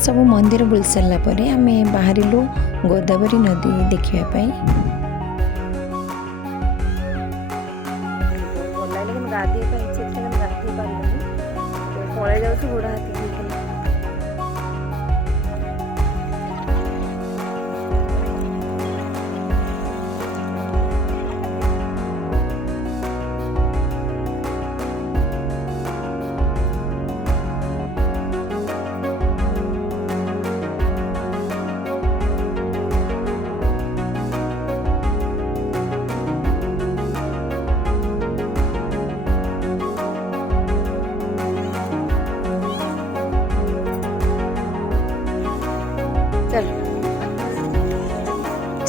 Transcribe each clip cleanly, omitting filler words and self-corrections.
सब मंदिर बुल सारा पर आम बाहर गोदावरी नदी देखापी। गाधे गाधे पलि जाऊँ गोड़ हाथ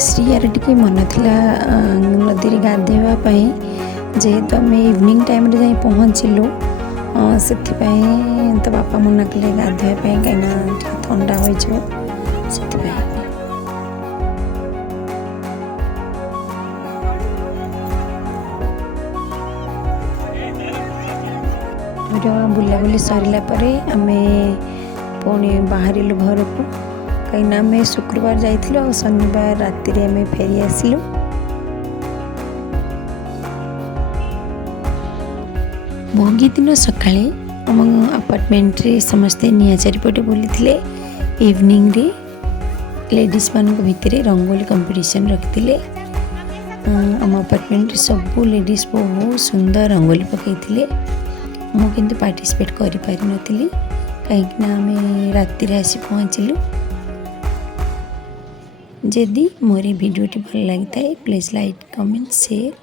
श्रीयार टी मन था नदी गाधेवाई जेहेतु आम इवनिंग टाइम रे जाई पहुँचलु से तो बापा मना कले गाधेवाई कहीं ठंडा हो बुलाबुली सरला आम पुणी बाहर घर को कहीं आम शुक्रवार जाइलु और शनिवार राति आम फेरी आसिलु। भोगी दिन सकाळे आम अपार्टमेंट रे समस्ते निया चारिपटे बुली थे। इवनिंग रे लेडीज मान भितर रंगोली कंपटीशन रखिले। आम अपार्टमेंट सब लेडीज बहुत सुंदर रंगोली पकई मुझे पार्टिसिपेट कर पारि नथिली कहीं आम राति आसी पहुँचलु। जदि मोर वीडियोटी भल लगी था प्लीज लाइक कमेंट शेयर